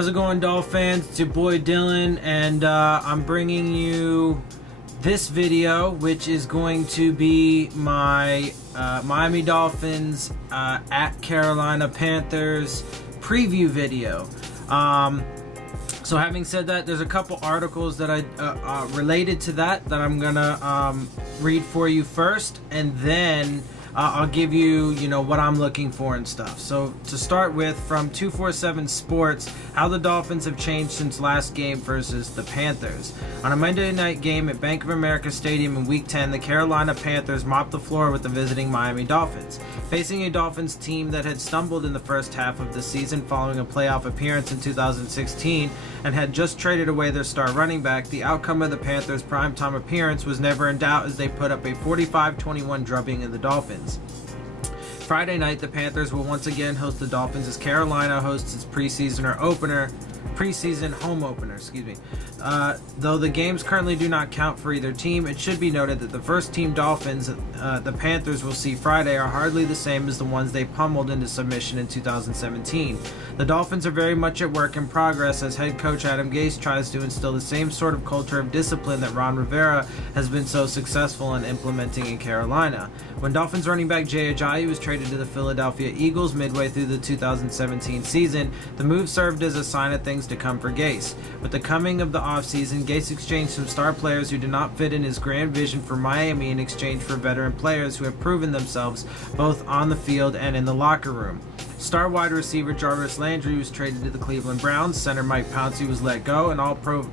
How's it going, Dolphins fans? It's your boy Dillon, and I'm bringing you this video, which is going to be my Miami Dolphins at Carolina Panthers preview video. So having said that, there's a couple articles that I related to that I'm gonna read for you first, and then I'll give you, what I'm looking for and stuff. So to start with, from 247 Sports, how the Dolphins have changed since last game versus the Panthers. On a Monday night game at Bank of America Stadium in Week 10, the Carolina Panthers mopped the floor with the visiting Miami Dolphins. Facing a Dolphins team that had stumbled in the first half of the season following a playoff appearance in 2016 and had just traded away their star running back, the outcome of the Panthers' primetime appearance was never in doubt as they put up a 45-21 drubbing in the Dolphins. Friday night, the Panthers will once again host the Dolphins as Carolina hosts its preseason home opener. Though the games currently do not count for either team, it should be noted that the first team Dolphins the Panthers will see Friday are hardly the same as the ones they pummeled into submission in 2017. The Dolphins are very much at work in progress as head coach Adam Gase tries to instill the same sort of culture of discipline that Ron Rivera has been so successful in implementing in Carolina. When Dolphins running back Jay Ajayi was traded to the Philadelphia Eagles midway through the 2017 season, the move served as a sign of things to come for Gase. With the coming of the offseason, Gase exchanged some star players who did not fit in his grand vision for Miami in exchange for veteran players who have proven themselves both on the field and in the locker room. Star wide receiver Jarvis Landry was traded to the Cleveland Browns, center Mike Pouncey was let go, and all-pro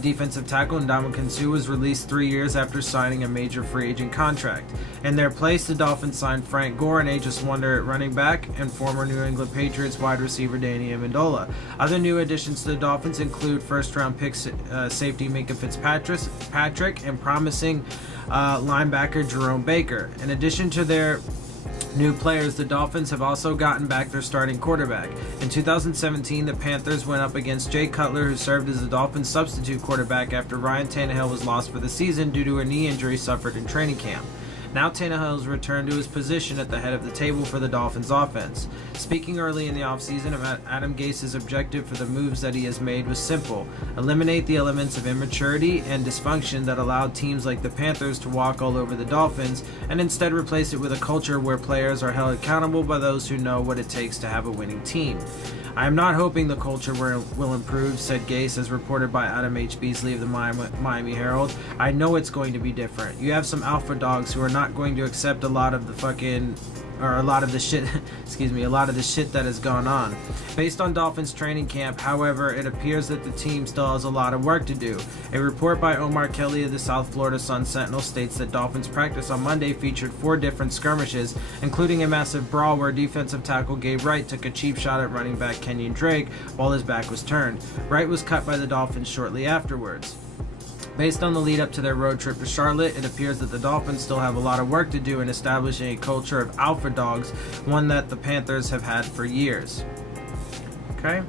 defensive tackle Ndamukong Suh was released 3 years after signing a major free agent contract. In their place, the Dolphins signed Frank Gore, an ageless wonder at running back, and former New England Patriots wide receiver Danny Amendola. Other new additions to the Dolphins include first-round pick safety Minkah Fitzpatrick and promising linebacker Jerome Baker. In addition to their new players, the Dolphins have also gotten back their starting quarterback. In 2017, the Panthers went up against Jay Cutler, who served as the Dolphins' substitute quarterback after Ryan Tannehill was lost for the season due to a knee injury suffered in training camp. Now Tannehill has returned to his position at the head of the table for the Dolphins' offense. Speaking early in the offseason about Adam Gase's objective for the moves that he has made was simple: eliminate the elements of immaturity and dysfunction that allowed teams like the Panthers to walk all over the Dolphins, and instead replace it with a culture where players are held accountable by those who know what it takes to have a winning team. I am not hoping the culture will improve, said Gase, as reported by Adam H. Beasley of the Miami Herald. I know it's going to be different. You have some alpha dogs who are not going to accept a lot of the shit that has gone on. Based on Dolphins training camp, however, it appears that the team still has a lot of work to do. A report by Omar Kelly of the South Florida Sun-Sentinel states that Dolphins practice on Monday featured 4 different skirmishes, including a massive brawl where defensive tackle Gabe Wright took a cheap shot at running back Kenyon Drake while his back was turned. Wright was cut by the Dolphins shortly afterwards. Based on the lead up to their road trip to Charlotte, it appears that the Dolphins still have a lot of work to do in establishing a culture of alpha dogs, one that the Panthers have had for years. Okay.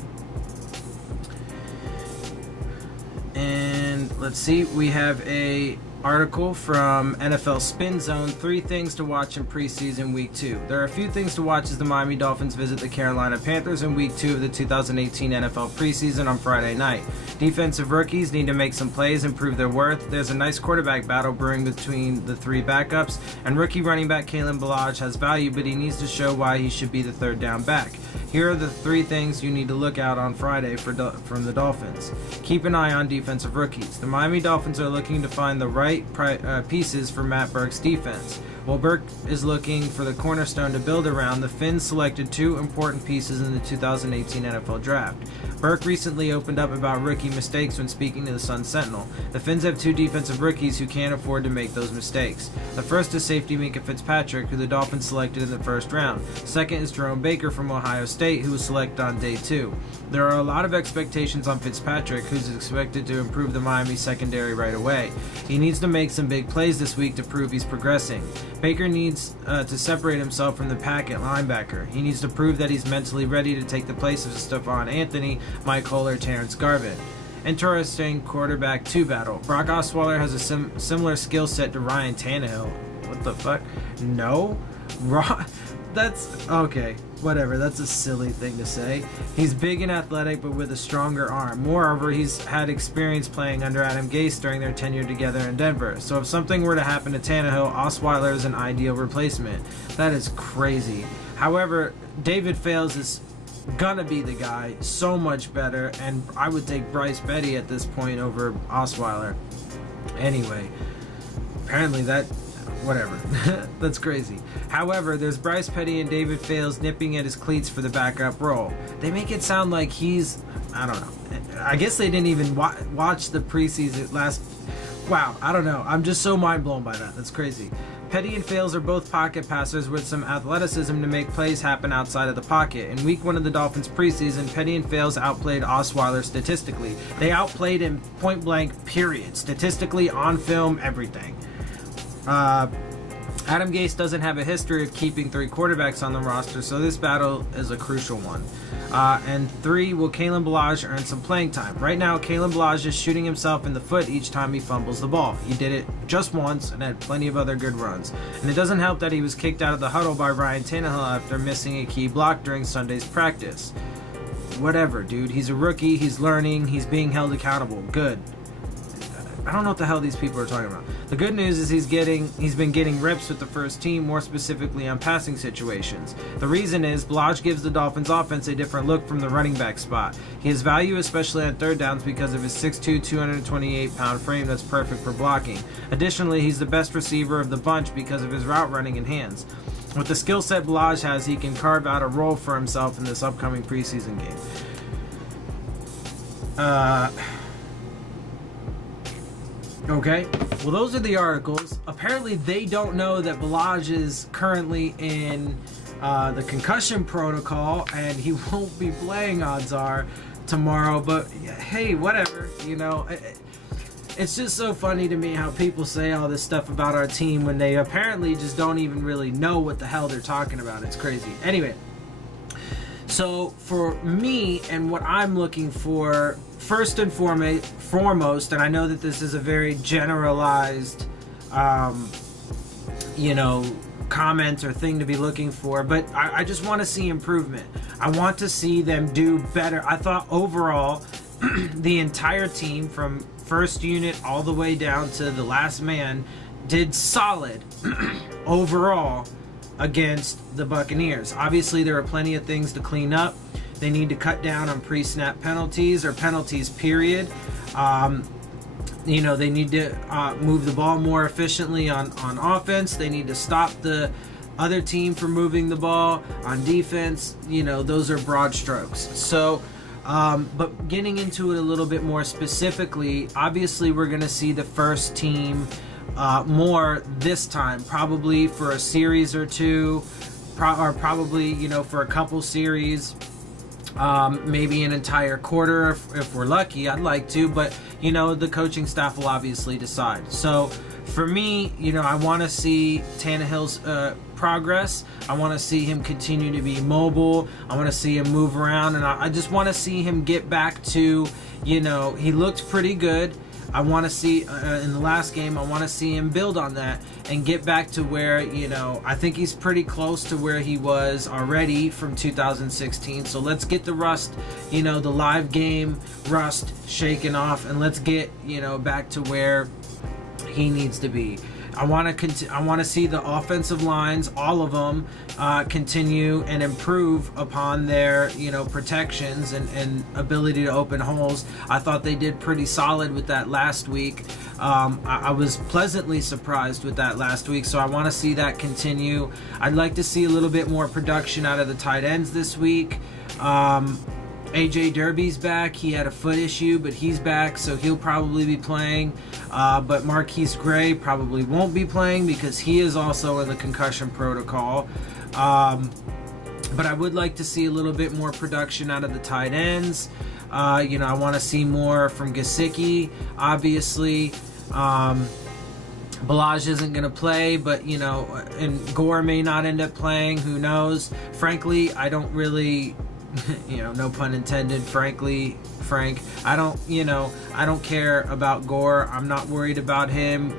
And let's see, we have a article from NFL Spin Zone, 3 things to watch in preseason week 2. There are a few things to watch as the Miami Dolphins visit the Carolina Panthers in week 2 of the 2018 NFL preseason on Friday night. Defensive rookies need to make some plays and prove their worth. There's a nice quarterback battle brewing between the 3 backups, and rookie running back Kalen Ballage has value, but he needs to show why he should be the 3rd down back. Here are the 3 things you need to look out on Friday from the Dolphins. Keep an eye on defensive rookies. The Miami Dolphins are looking to find the right pieces for Matt Burke's defense. While Burke is looking for the cornerstone to build around, the Phins selected 2 important pieces in the 2018 NFL Draft. Burke recently opened up about rookie mistakes when speaking to the Sun-Sentinel. The Phins have 2 defensive rookies who can't afford to make those mistakes. The first is safety Minkah Fitzpatrick, who the Dolphins selected in the 1st round. Second is Jerome Baker from Ohio State, who was selected on day 2. There are a lot of expectations on Fitzpatrick, who's expected to improve the Miami secondary right away. He needs to make some big plays this week to prove he's progressing. Baker needs to separate himself from the pack at linebacker. He needs to prove that he's mentally ready to take the place of Stephon Anthony, Mike Hull, or Terrence Garvin. Interesting quarterback 2 battle. Brock Osweiler has a similar skill set to Ryan Tannehill. What the fuck? No? That's okay. Whatever. That's a silly thing to say. He's big and athletic, but with a stronger arm. Moreover, he's had experience playing under Adam Gase during their tenure together in Denver. So if something were to happen to Tannehill, Osweiler is an ideal replacement. That is crazy. However, David Fales is gonna be the guy, so much better, and I would take Bryce Petty at this point over Osweiler. Anyway, apparently that, whatever. That's crazy. However, there's Bryce Petty and David Fales nipping at his cleats for the backup role. They make it sound like he's, I don't know. I guess they didn't even watch the preseason last. Wow, I don't know. I'm just so mind blown by that. That's crazy. Petty and Fales are both pocket passers with some athleticism to make plays happen outside of the pocket. In week 1 of the Dolphins preseason, Petty and Fales outplayed Osweiler statistically. They outplayed him point blank, period. Statistically, on film, everything. Adam Gase doesn't have a history of keeping 3 quarterbacks on the roster, so this battle is a crucial one. And 3, will Kalen Ballage earn some playing time? Right now, Kalen Ballage is shooting himself in the foot each time he fumbles the ball. He did it just once and had plenty of other good runs. And it doesn't help that he was kicked out of the huddle by Ryan Tannehill after missing a key block during Sunday's practice. Whatever, dude. He's a rookie. He's learning. He's being held accountable. Good. I don't know what the hell these people are talking about. The good news is he's been getting reps with the first team, more specifically on passing situations. The reason is Ballage gives the Dolphins offense a different look from the running back spot. He has value especially on third downs because of his 6'2", 228-pound frame that's perfect for blocking. Additionally, he's the best receiver of the bunch because of his route running and hands. With the skill set Ballage has, he can carve out a role for himself in this upcoming preseason game. Okay, well those are the articles. Apparently they don't know that Ballage is currently in the concussion protocol and he won't be playing, odds are, tomorrow. But hey, whatever, you know. It's just so funny to me how people say all this stuff about our team when they apparently just don't even really know what the hell they're talking about. It's crazy. Anyway, so for me and what I'm looking for, first and foremost, and I know that this is a very generalized, comment or thing to be looking for, but I just want to see improvement. I want to see them do better. I thought overall, the entire team from first unit all the way down to the last man did solid overall against the Buccaneers. Obviously, there are plenty of things to clean up. They need to cut down on pre-snap penalties or penalties, period. They need to move the ball more efficiently on offense. They need to stop the other team from moving the ball on defense. Those are broad strokes. So, but getting into it a little bit more specifically, obviously we're going to see the first team more this time, probably for a series or two, or probably, for a couple series. Maybe an entire quarter if we're lucky. I'd like to, but the coaching staff will obviously decide. So for me, I want to see Tannehill's progress. I want to see him continue to be mobile. I want to see him move around, and I just want to see him get back to, he looked pretty good. I want to see, in the last game, I want to see him build on that and get back to where, I think he's pretty close to where he was already from 2016. So let's get the rust, the live game rust shaken off, and let's get, back to where he needs to be. I want to see the offensive lines, all of them, continue and improve upon their, protections and ability to open holes. I thought they did pretty solid with that last week. I was pleasantly surprised with that last week, so I want to see that continue. I'd like to see a little bit more production out of the tight ends this week. AJ Derby's back. He had a foot issue, but he's back, so he'll probably be playing. But Marquise Gray probably won't be playing because he is also in the concussion protocol. But I would like to see a little bit more production out of the tight ends. I want to see more from Gesicki, obviously. Ballage isn't going to play, but, and Gore may not end up playing. Who knows? Frankly, I don't really... no pun intended, Frank, I don't care about Gore. I'm not worried about him.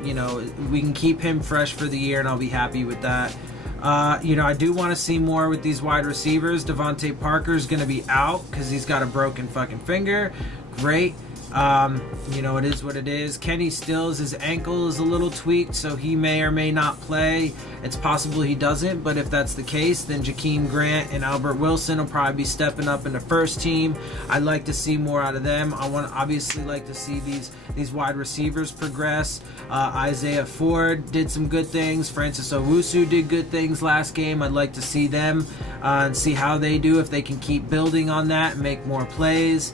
We can keep him fresh for the year and I'll be happy with that. I do want to see more with these wide receivers. Devontae Parker's going to be out because he's got a broken fucking finger. Great. It is what it is. Kenny Stills, his ankle is a little tweaked, so he may or may not play. It's possible he doesn't, but if that's the case, then Jakeem Grant and Albert Wilson will probably be stepping up in the first team. I'd like to see more out of them. I want to obviously like to see these wide receivers progress. Isaiah Ford did some good things. Francis Owusu did good things last game. I'd like to see them and see how they do, if they can keep building on that and make more plays.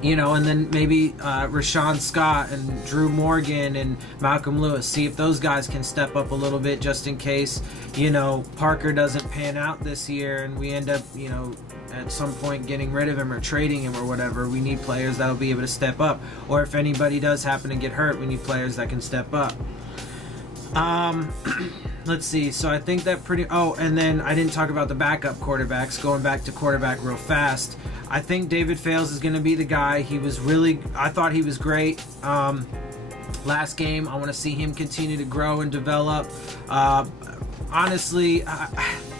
And then maybe Rashawn Scott and Drew Morgan and Malcolm Lewis, see if those guys can step up a little bit just in case, Parker doesn't pan out this year and we end up, at some point getting rid of him or trading him or whatever. We need players that'll be able to step up. Or if anybody does happen to get hurt, we need players that can step up. Let's see. So I think that and then I didn't talk about the backup quarterbacks. Going back to quarterback real fast. I think David Fales is going to be the guy. I thought he was great last game. I want to see him continue to grow and develop. Honestly,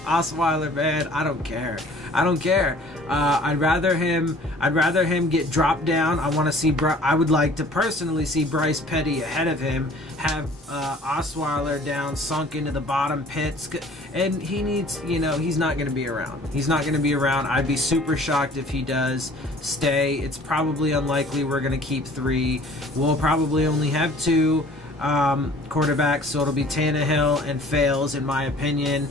Osweiler, man, I don't care. I'd rather him get dropped down. I would like to personally see Bryce Petty ahead of him, have Osweiler down, sunk into the bottom pits, and he needs, he's not going to be around. I'd be super shocked if he does stay. It's probably unlikely we're going to keep 3. We'll probably only have 2 quarterbacks, so it'll be Tannehill and Fales, in my opinion.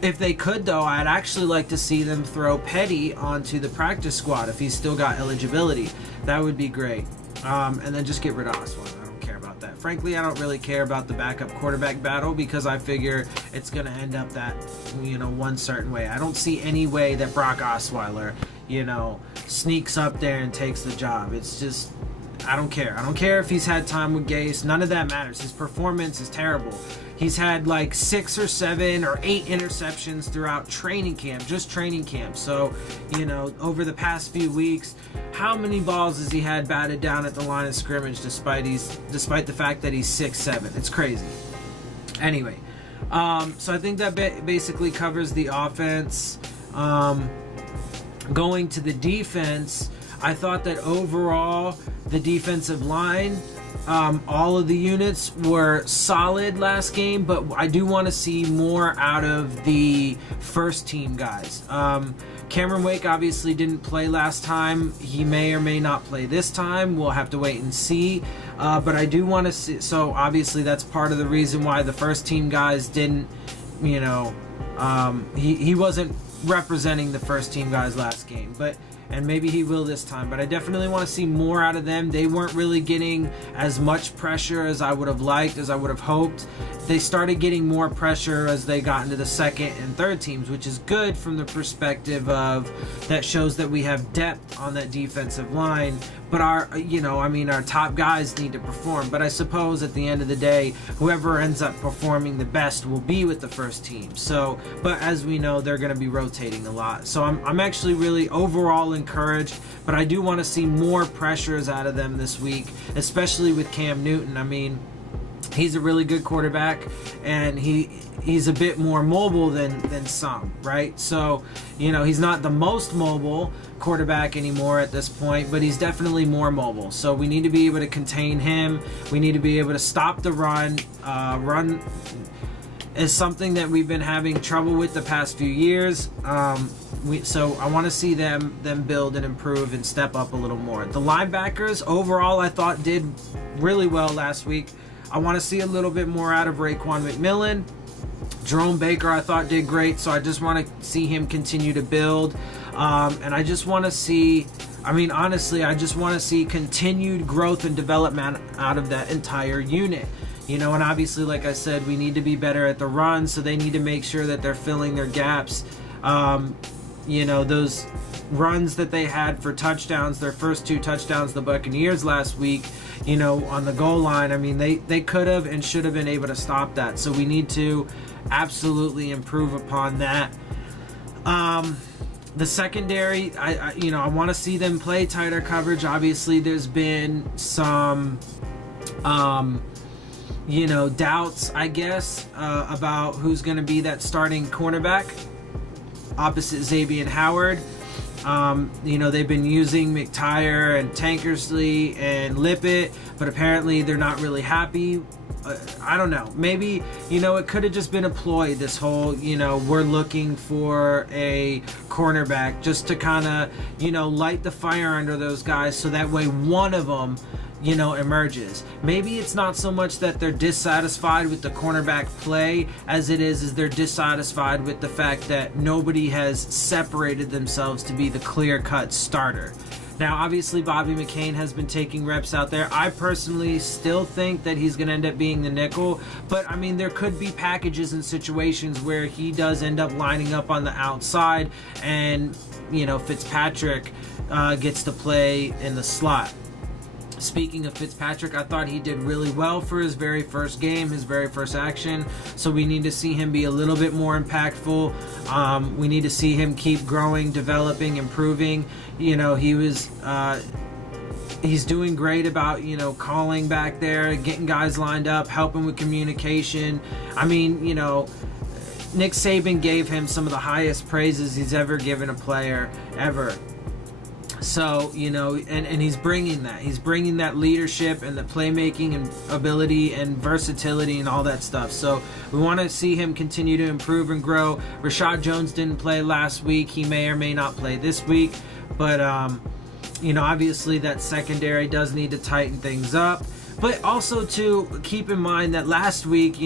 If they could, though, I'd actually like to see them throw Petty onto the practice squad if he's still got eligibility. That would be great. And then just get rid of Osweiler. I don't care about that. Frankly, I don't really care about the backup quarterback battle because I figure it's going to end up that, one certain way. I don't see any way that Brock Osweiler, sneaks up there and takes the job. It's just, I don't care. I don't care if he's had time with Gase. None of that matters. His performance is terrible. He's had like 6 or 7 or 8 interceptions throughout training camp, just training camp. So, over the past few weeks, how many balls has he had batted down at the line of scrimmage despite the fact that he's 6'7"? It's crazy. Anyway, so I think that basically covers the offense. Going to the defense, I thought that overall the defensive line, all of the units were solid last game, but I do want to see more out of the first team guys. Cameron Wake obviously didn't play last time. He may or may not play this time. We'll have to wait and see. But I do want to see, so obviously that's part of the reason why the first team guys didn't, he wasn't representing the first team guys last game, and maybe he will this time, but I definitely want to see more out of them. They weren't really getting as much pressure as I would have liked, as I would have hoped. They started getting more pressure as they got into the second and third teams, which is good from the perspective of that shows that we have depth on that defensive line. But our top guys need to perform. But I suppose at the end of the day, whoever ends up performing the best will be with the first team. So, but as we know, they're going to be rotating a lot. So I'm actually really overall encouraged, but I do want to see more pressures out of them this week, especially with Cam Newton. I mean, he's a really good quarterback, and he's a bit more mobile than some, right? So, he's not the most mobile quarterback anymore at this point, but he's definitely more mobile. So we need to be able to contain him. We need to be able to stop the run. Run is something that we've been having trouble with the past few years. So I want to see them build and improve and step up a little more. The linebackers overall I thought did really well last week. I want to see a little bit more out of Raekwon McMillan. Jerome Baker I thought did great, so I just want to see him continue to build. And I just want to see, honestly, I just want to see continued growth and development out of that entire unit. And obviously, like I said, we need to be better at the run, so they need to make sure that they're filling their gaps. Those runs that they had for touchdowns, their first 2 touchdowns, the Buccaneers last week, on the goal line, they could have and should have been able to stop that. So we need to absolutely improve upon that. The secondary, I want to see them play tighter coverage. Obviously, there's been some doubts, I guess, about who's going to be that starting cornerback opposite Xavier Howard. They've been using McTyer and Tankersley and Lippett, but apparently they're not really happy. I don't know. Maybe, it could have just been a ploy, this whole, we're looking for a cornerback just to kind of, light the fire under those guys so that way one of them, emerges. Maybe it's not so much that they're dissatisfied with the cornerback play as it is they're dissatisfied with the fact that nobody has separated themselves to be the clear-cut starter. Now, obviously, Bobby McCain has been taking reps out there. I personally still think that he's going to end up being the nickel. But, there could be packages and situations where he does end up lining up on the outside and, Fitzpatrick gets to play in the slot. Speaking of Fitzpatrick, I thought he did really well for his very first game, his very first action. So we need to see him be a little bit more impactful. We need to see him keep growing, developing, improving. He's doing great about, calling back there, getting guys lined up, helping with communication. Nick Saban gave him some of the highest praises he's ever given a player, ever. So, and he's bringing that. He's bringing that leadership and the playmaking and ability and versatility and all that stuff. So we want to see him continue to improve and grow. Rashad Jones didn't play last week. He may or may not play this week. But, obviously that secondary does need to tighten things up. But also to keep in mind that last week,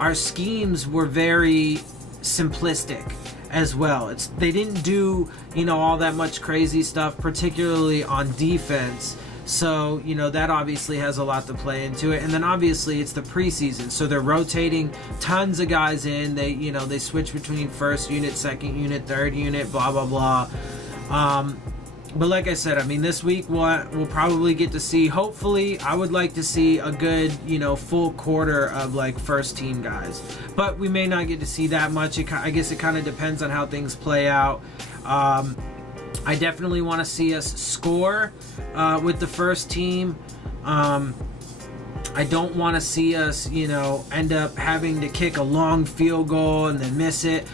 our schemes were very simplistic as well. They didn't do, all that much crazy stuff, particularly on defense. So, that obviously has a lot to play into it. And then obviously it's the preseason. So they're rotating tons of guys in. They switch between first unit, second unit, third unit, blah, blah, blah. But like I said, this week we'll probably get to see, hopefully, I would like to see a good, full quarter of first team guys. But we may not get to see that much. I guess it kind of depends on how things play out. I definitely want to see us score with the first team. I don't want to see us, end up having to kick a long field goal and then miss it.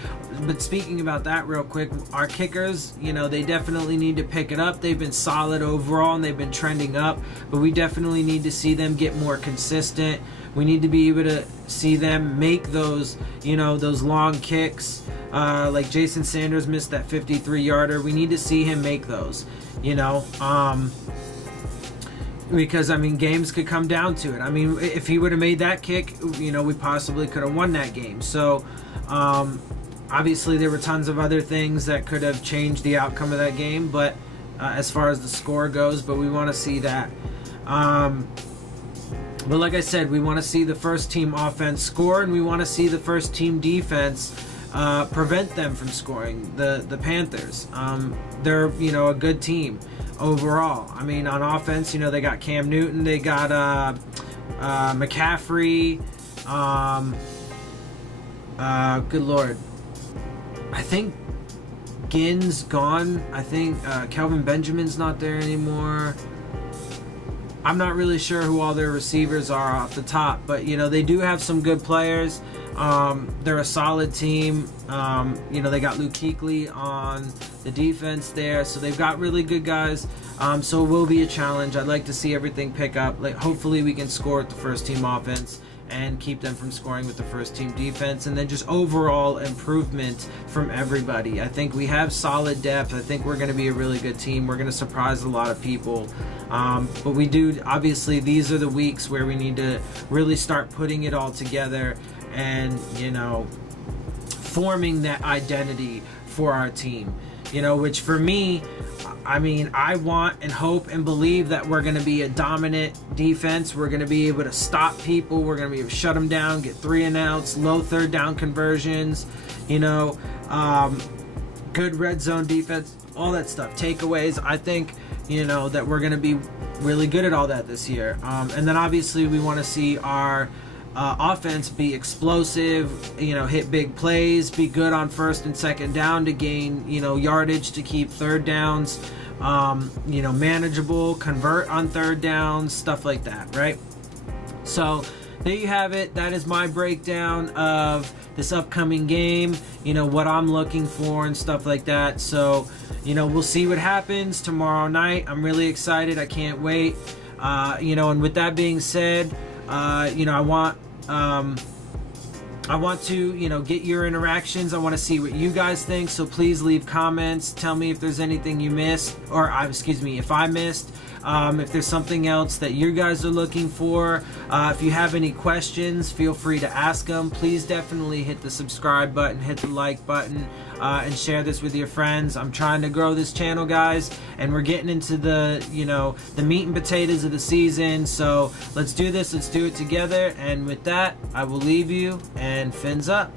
But speaking about that real quick, our kickers, they definitely need to pick it up. They've been solid overall and they've been trending up, but we definitely need to see them get more consistent. We need to be able to see them make those, those long kicks. Like Jason Sanders missed that 53-yarder. We need to see him make those, because games could come down to it. If he would have made that kick, we possibly could have won that game. So obviously there were tons of other things that could have changed the outcome of that game, but as far as the score goes, but we want to see that. But like I said, we want to see the first team offense score, and we want to see the first team defense prevent them from scoring. The Panthers, they're a good team overall. On offense, they got Cam Newton, they got McCaffrey, good Lord, I think Ginn's gone. I think Kelvin Benjamin's not there anymore. I'm not really sure who all their receivers are off the top, but they do have some good players. They're a solid team. They got Luke Kuechly on the defense there, so they've got really good guys. So it will be a challenge. I'd like to see everything pick up. Hopefully we can score with the first team offense and keep them from scoring with the first team defense, and then just overall improvement from everybody. I think we have solid depth. I think we're going to be a really good team. We're going to surprise a lot of people. But we do, obviously, these are the weeks where we need to really start putting it all together and, forming that identity for our team. Which for me, I want and hope and believe that we're going to be a dominant defense. We're going to be able to stop people. We're going to be able to shut them down, get 3-and-outs, low third down conversions, good red zone defense, all that stuff, takeaways. I think, that we're going to be really good at all that this year. And then obviously we want to see our offense be explosive, hit big plays, be good on first and second down to gain, yardage to keep third downs, manageable, convert on third downs, stuff like that, right? So there you have it. That is my breakdown of this upcoming game, you know, what I'm looking for and stuff like that. So, you know, we'll see what happens tomorrow night. I'm really excited. I can't wait. You know, and with that being said, you know, I want to, you know, get your interactions. I want to see what you guys think. So please leave comments. Tell me if there's anything you missed, or excuse me, if I missed. If there's something else that you guys are looking for. If you have any questions, feel free to ask them. Please definitely hit the subscribe button, hit the like button, and share this with your friends. I'm trying to grow this channel, guys, and we're getting into the, you know, the meat and potatoes of the season. So let's do this. Let's do it together. And with that, I will leave you, and fins up.